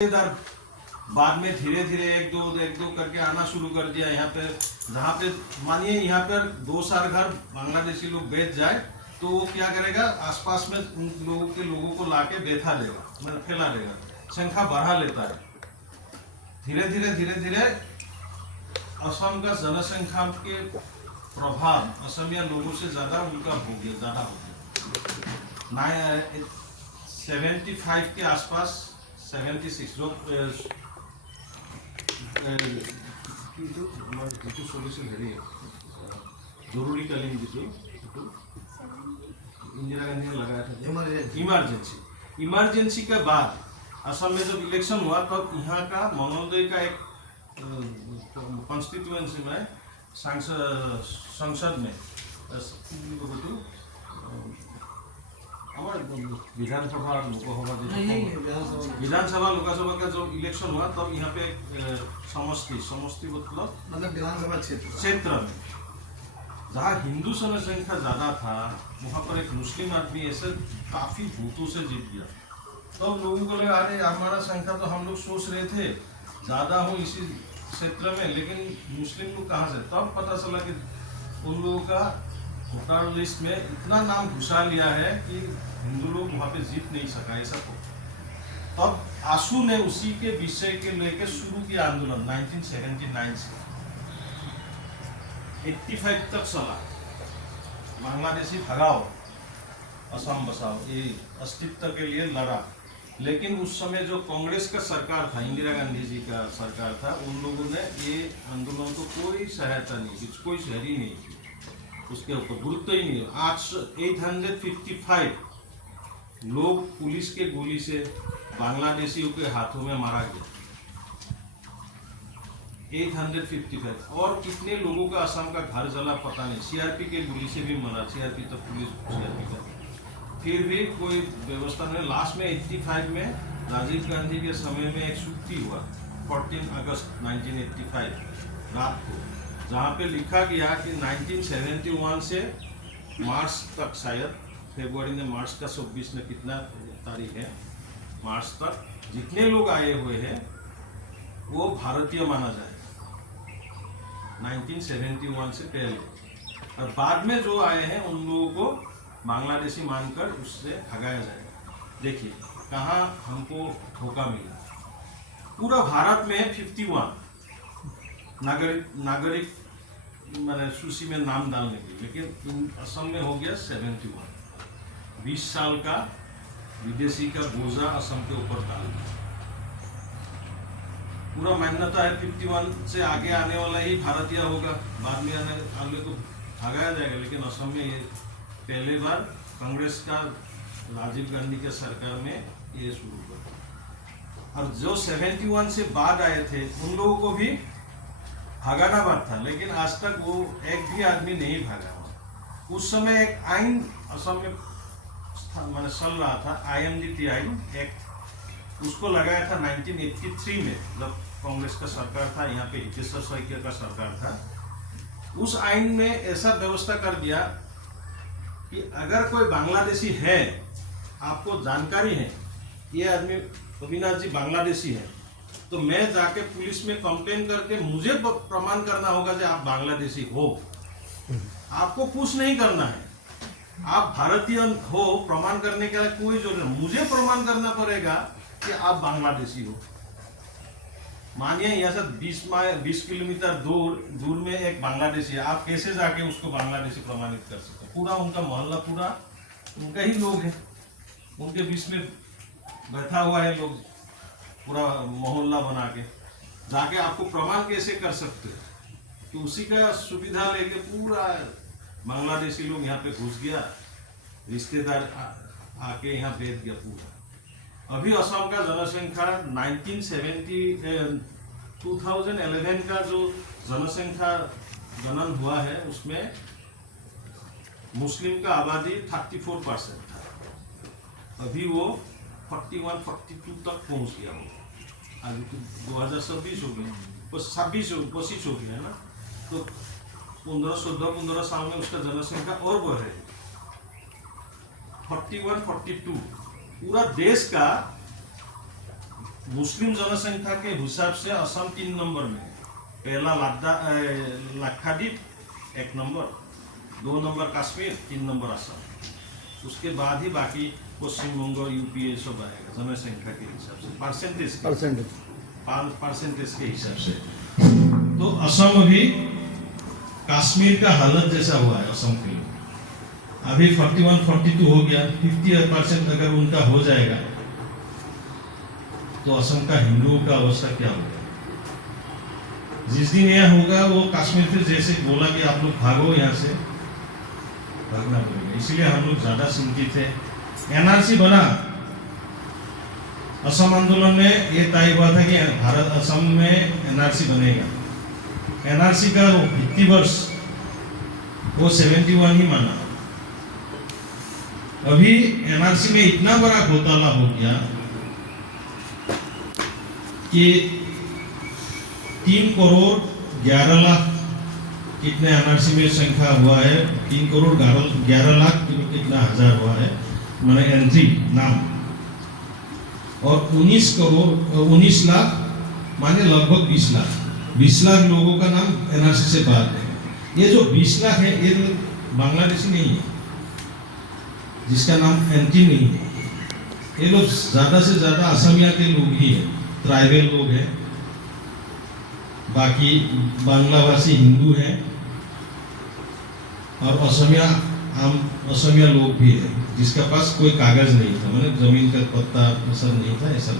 इधर बाद में धीरे धीरे एक दो करके आना शुरू कर दिया। यहाँ पे जहाँ पे मानिए यहाँ पर 2-4 घर बांग्लादेशी लोग बेच जाए तो वो क्या करेगा, आसपास में उन लोगों को लाके बैठा देगा, मतलब फैला देगा, संख्या बढ़ा लेता है। धीरे धीरे असम का जनसंख्या के प्रभाव असमिया लोगों से ज्यादा उनका हो गया, 75 के आसपास 76 जो सॉल्यूशन है जरूरीकालीन इंदिरा गांधी ने लगाया था इमरजेंसी के बाद असम में जब इलेक्शन हुआ तब यहाँ का मंगलदोई का एक कॉन्स्टिट्यूएंसी में संसद में विधानसभा लोकसभा का जो इलेक्शन हुआ तब यहाँ पे समष्टि मतलब विधानसभा क्षेत्र में जहाँ हिंदू जनसंख्या ज्यादा था वहाँ पर एक मुस्लिम आदमी ऐसे काफी वोटों से जीत गया। तब लोगों को लगा अरे हमारा संख्या तो हम लोग सोच रहे थे ज्यादा हो इसी क्षेत्र में, लेकिन मुस्लिम को कहाँ से, तब पता चला कि उन लोगों का वोटर लिस्ट में इतना नाम घुसा लिया है कि हिंदू लोग वहाँ पे जीत नहीं सका ऐसा। तो तब आशू ने उसी के विषय के लेकर शुरू किया आंदोलन 1979 से 85 तक चला। बांग्लादेशी भगाओ असम बसाओ, ये अस्तित्व के लिए लड़ा। लेकिन उस समय जो कांग्रेस का सरकार था, इंदिरा गांधी जी का सरकार था, उन लोगों ने ये आंदोलन को कोई सहायता नहीं, कोई शहरी नहीं की, उसके ऊपर गुरुत्व ही नहीं। 855 लोग पुलिस के गोली से बांग्लादेशियों के हाथों में मारा गया। 855 और कितने लोगों का असम का घर जला पता नहीं, सीआरपी के गोली से भी मरा, सीआरपी तो पुलिस सीआरपी का, फिर भी कोई व्यवस्था नहीं। लास्ट में 85 में राजीव गांधी के समय में एक छुट्टी हुआ 14 अगस्त 1985 रात को, जहाँ पे लिखा गया कि 1971 से मार्च तक, शायद फरवरी में, मार्च का 26 में कितना तारीख है, मार्च तक जितने लोग आए हुए हैं वो भारतीय माना जाए 1971 से पहले, और बाद में जो आए हैं उन लोगों को बांग्लादेशी मानकर उससे भगाया जाएगा। देखिए कहाँ हमको धोखा मिला। पूरा भारत में 51 नागरिक मैंने सूची में नाम डालने की, लेकिन असम में हो गया 71। 20 साल का विदेशी का बोझा असम के ऊपर डाल दिया। पूरा मान्यता है 51 से आगे आने वाला ही भारतीय होगा, बाद में आने को भगाया जाएगा। लेकिन असम में ये पहले बार कांग्रेस का राजीव गांधी के सरकार में ये शुरू हुआ। और जो 71 से बाद आए थे उन लोगों को भी भगाना बात था, लेकिन आज तक वो एक भी आदमी नहीं भागा। उस समय एक आइन असम में मैंने चल रहा था, IMDT आइन एक्ट, उसको लगाया था 1983 में, जब कांग्रेस का सरकार था, यहाँ पे हितेश्वर शइकिया का सरकार था। उस आइन में ऐसा व्यवस्था कर दिया कि अगर कोई बांग्लादेशी है, आपको जानकारी है ये आदमी अविनाश जी बांग्लादेशी है, तो मैं जाके पुलिस में कंप्लेन करके मुझे प्रमाण करना होगा कि आप बांग्लादेशी हो। आपको कुछ नहीं करना है, आप भारतीय हो, प्रमाण करने के लिए कोई जरूरत नहीं, मुझे प्रमाण करना पड़ेगा कि आप बांग्लादेशी हो। मानिए यहाँ से 20 किलोमीटर दूर में एक बांग्लादेशी है, आप कैसे जाके उसको बांग्लादेशी प्रमाणित कर सकते? पूरा उनका मोहल्ला पूरा उनका ही लोग है, उनके बीच में बैठा हुआ है लोग, पूरा मोहल्ला बना के जाके आपको प्रमाण कैसे कर सकते? तो उसी का सुविधा लेके पूरा बांग्लादेशी लोग यहाँ पे घुस गया, रिश्तेदार आके यहाँ बैठ गया पूरा। अभी असम का जनसंख्या 2011 का जो जनसंख्या गणन हुआ है उसमें मुस्लिम का आबादी 34% था, अभी वो 41-42 तक पहुंच गया हो। अभी तो 2026 हो गया, 25 हो गया है ना, तो 15 साल में उसका जनसंख्या और बढ़ेगी 41-42। पूरा देश का मुस्लिम जनसंख्या के हिसाब से असम 3 नंबर में है। पहला Lakshadweep 1 number, 2 number Kashmir, 3 number Assam. उसके बाद ही बाकी पश्चिम बंग, यूपी ये सब आएगा जनसंख्या के हिसाब से, परसेंटेज के हिसाब से। तो असम अभी कश्मीर का हालत जैसा हुआ है असम के लिए। अभी 41-42 हो गया, 50% अगर उनका हो जाएगा तो असम का हिंदुओं का अवस्था क्या होगा? जिस दिन यह होगा वो कश्मीर फिर जैसे बोला कि आप लोग भागो यहाँ से, भागना पड़ेगा। इसलिए हम लोग ज्यादा चिंतित है। एनआरसी बना, असम आंदोलन में ये तय हुआ था कि भारत असम में एनआरसी बनेगा। एनआरसी का भित्ति वर्ष वो 71 ही माना। अभी एनआरसी में इतना बड़ा घोटाला हो गया कि 3 करोड़ 11 लाख कितने एनआरसी में संख्या हुआ है, 3 करोड़ 11 लाख कितना हजार हुआ है मैंने एंट्री नाम, और 19 लाख माने लगभग 20 लाख लोगों का नाम एनआरसी से बाहर है। ये जो 20 लाख है ये बांग्लादेशी नहीं है, जिसका नाम एंट्री नहीं है। ये लोग ज्यादा से ज्यादा असमिया के लोग ही है, ट्राइबल लोग हैं, बाकी बांग्लाभाषी हिंदू हैं और असमिया लोग भी है जिसका पास कोई कागज नहीं था, मतलब जमीन का पत्ता सब नहीं था। ऐसा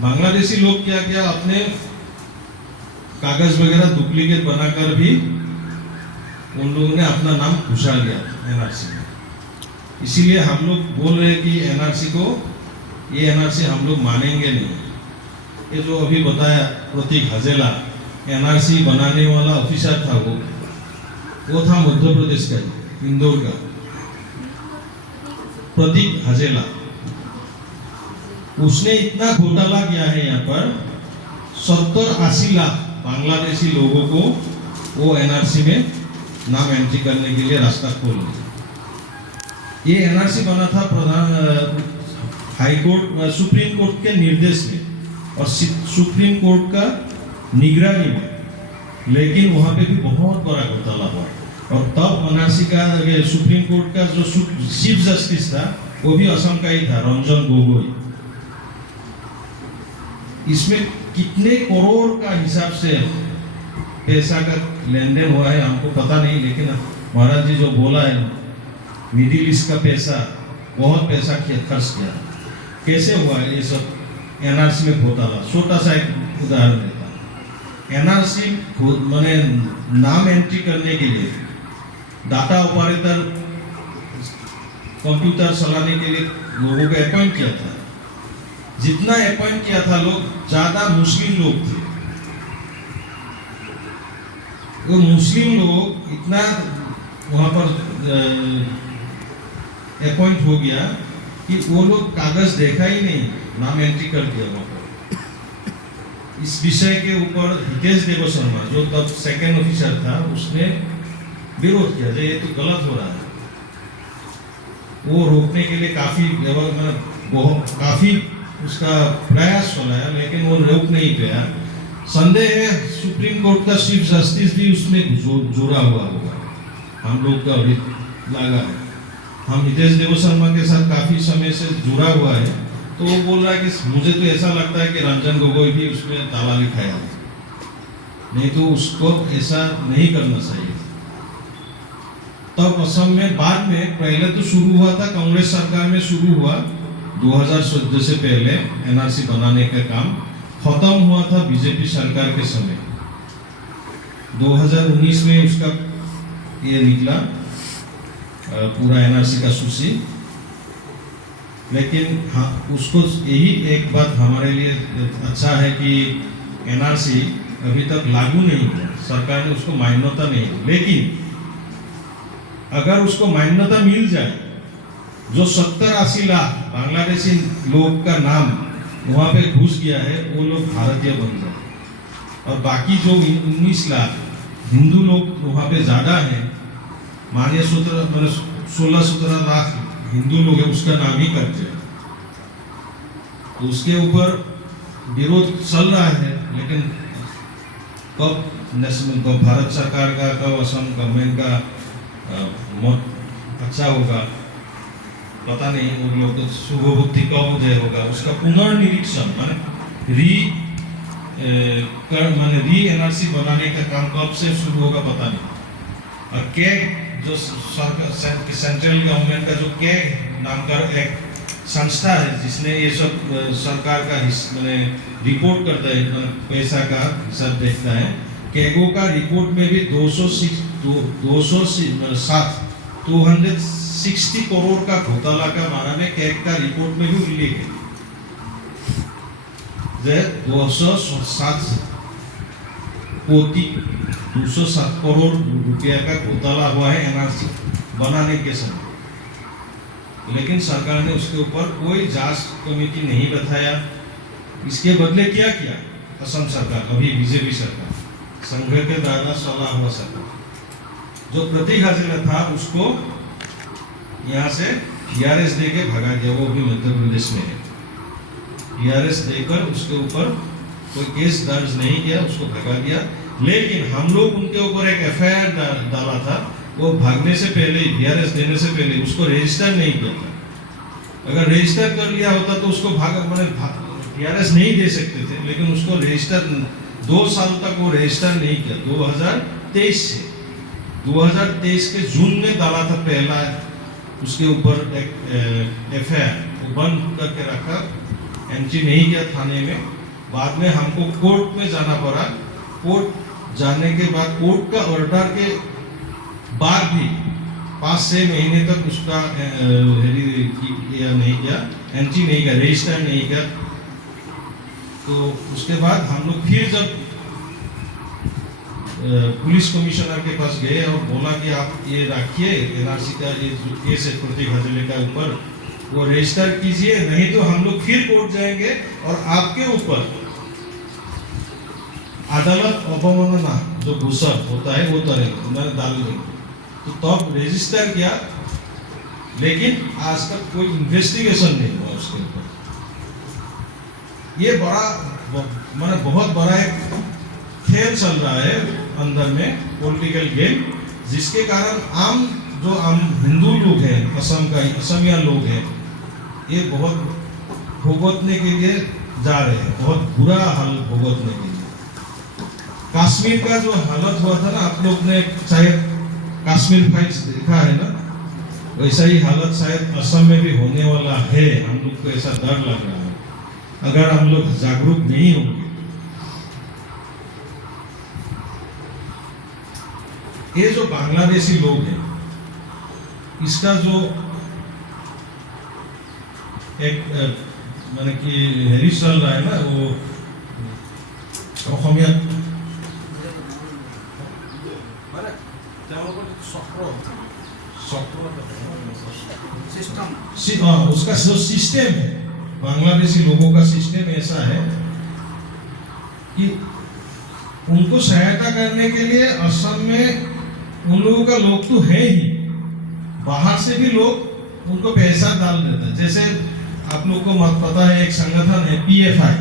बांग्लादेशी लोग क्या किया, अपने कागज वगैरह डुप्लीकेट बनाकर भी उन लोगों ने अपना नाम घुसा लिया एनआरसी में। इसीलिए हम लोग बोल रहे हैं कि ये एनआरसी हम लोग मानेंगे नहीं। ये जो अभी बताया प्रतीक हजेला, एनआरसी बनाने वाला ऑफिसर था, वो था मध्य प्रदेश का, इंदौर का प्रतीक हजेला। उसने इतना घोटाला किया है यहाँ पर, 70-80 लाख बांग्लादेशी लोगों को वो एनआरसी में नाम एंट्री करने के लिए रास्ता खोल दिया। ये एनआरसी बना था सुप्रीम कोर्ट के निर्देश में और सुप्रीम कोर्ट का निगरानी में, लेकिन वहां पे भी बहुत बड़ा घोटाला हुआ। और तब एनआरसी का सुप्रीम कोर्ट का जो चीफ जस्टिस था वो भी असम का ही था, रंजन गोगोई। इसमें कितने करोड़ का हिसाब से पैसा का लेन देन हुआ है हमको पता नहीं, लेकिन महाराज जी जो बोला है मिडिल ईस्ट का पैसा, बहुत पैसा खर्च किया। कैसे हुआ है ये सब एनआरसी में घोटाला? छोटा सा एक उदाहरण देता हूँ। एनआरसी मैंने नाम एंट्री करने के लिए डाटा ऑपरेटर कंप्यूटर चलाने के लिए लोगों को अपॉइंट किया था। जितना अपॉइंट किया था लोग, ज्यादा मुस्लिम लोग थे। वो मुस्लिम लोग इतना वहां पर अपॉइंट हो गया कि वो लोग कागज देखा ही नहीं, नाम एंट्री कर दिया वहां पर। इस विषय के ऊपर हितेश देव शर्मा जो तब सेकंड ऑफिसर था, उसने विरोध किया, ये तो गलत हो रहा है। वो रोकने के लिए काफी उसका प्रयास चलाया, लेकिन वो रोक नहीं पाया। संदेह है सुप्रीम कोर्ट का चीफ जस्टिस भी उसमें जुड़ा हुआ होगा, हम लोग का अभी लगा है। हम हितेश देव शर्मा के साथ काफी समय से जुड़ा हुआ है, तो वो बोल रहा है कि मुझे तो ऐसा लगता है कि रंजन गोगोई भी उसमें ताला लिखाया है, नहीं तो उसको ऐसा नहीं करना चाहिए। तब असम में बाद में पहले तो शुरू हुआ था, कांग्रेस सरकार में शुरू हुआ 2014 से पहले एनआरसी बनाने का काम, खत्म हुआ था बीजेपी सरकार के समय। 2019 में उसका ये निकला पूरा एनआरसी का सूची। लेकिन हाँ, उसको यही एक बात हमारे लिए अच्छा है कि एनआरसी अभी तक लागू नहीं हुआ, सरकार ने उसको मान्यता नहीं दी। लेकिन अगर उसको मान्यता मिल जाए, जो 70-80 लाख बांग्लादेशी लोग का नाम वहाँ पे घुस गया है, वो लोग भारतीय बन जाए, और बाकी जो 19 लाख हिंदू लोग वहाँ पे ज्यादा हैं, मानिए 16-17 लाख हिंदू लोग हैं, उसका नाम ही कट जाए, तो उसके ऊपर विरोध चल रहा है, लेकिन कब नेशनल, कब भारत सरकार का, कब असम गवर्नमेंट का मत अच्छा होगा पता नहीं। उन लोग तो शुभबुद्धि कब उदय होगा, उसका पुनर्निरीक्षण माने री एनआरसी बनाने का काम कब से शुरू होगा पता नहीं। और कैग जो सेंट्रल गवर्नमेंट का जो कैग नाम का एक संस्था है जिसने ये सब सरकार का मैंने रिपोर्ट करता है, पैसा का हिसाब देखता है, कैगो का रिपोर्ट में भी 260 करोड़ का घोटाला का बारे में कैग का रिपोर्ट में भी उल्लेख है। 207 करोड़ रुपया का घोटाला हुआ है एनआरसी बनाने के समय, लेकिन सरकार ने उसके ऊपर कोई जांच कमेटी नहीं बताया। इसके बदले क्या किया असम सरकार, अभी बीजेपी सरकार, संघ के द्वारा चला हुआ सरकार, जो प्रतीक हजेला था उसको यहाँ से टीआरएस दे के भगा दिया। वो भी मध्य प्रदेश में है। टीआरएस देकर उसके ऊपर कोई केस दर्ज नहीं किया, उसको भगा दिया। लेकिन हम लोग उनके ऊपर एक एफआईआर डाला था, वो भागने से पहले, टीआरएस देने से पहले उसको रजिस्टर नहीं किया था। अगर रजिस्टर कर लिया होता तो उसको टीआरएस नहीं दे सकते थे, लेकिन उसको रजिस्टर 2 साल तक वो रजिस्टर नहीं किया। 2023 के जून में डाला था पहला, उसके ऊपर एक एफआईआर बंद करके रखा, एंट्री नहीं किया थाने में। बाद में हमको कोर्ट में जाना पड़ा। कोर्ट जाने के बाद कोर्ट का ऑर्डर के बाद भी 5-6 महीने तक उसका नहीं किया, एंट्री नहीं किया, रजिस्टर नहीं किया। तो उसके बाद हम लोग फिर जब पुलिस कमिश्नर के पास गए और बोला कि आप ये रखिए एनआरसी का ये जो केस है प्रतीक हजेले का ऊपर, वो रजिस्टर कीजिए, नहीं तो हम लोग फिर कोर्ट जाएंगे और आपके ऊपर अदालत अवमानना जो घूसा होता है वो उन्होंने डाल देंगे। तो तब रजिस्टर किया, लेकिन आज तक कोई इन्वेस्टिगेशन नहीं हुआ उसके ऊपर। ये बड़ा बहुत बड़ा एक खेल चल रहा है अंदर में, पॉलिटिकल गेम, जिसके कारण आम हिंदू लोग हैं, असमिया लोग हैं, ये बहुत भुगतने के लिए जा रहे हैं, बहुत बुरा हाल भुगतने के लिए। कश्मीर का जो हालत हुआ था ना, आप लोग ने शायद कश्मीर फाइल्स देखा है ना, वैसा ही हालत शायद असम में भी होने वाला है। हम लोग को ऐसा डर लग रहा है, अगर हम लोग जागरूक नहीं होंगे। ये जो बांग्लादेशी लोग हैं, इसका जो एक माने कि हेरी चल रहा है ना, वो उसका जो सिस्टम है, बांग्लादेशी लोगों का सिस्टम ऐसा है कि उनको सहायता करने के लिए असम में उन लोगों का लोग तो है ही, बाहर से भी लोग उनको पैसा डाल देते हैं। जैसे आप लोग को पता है, एक संगठन है PFI,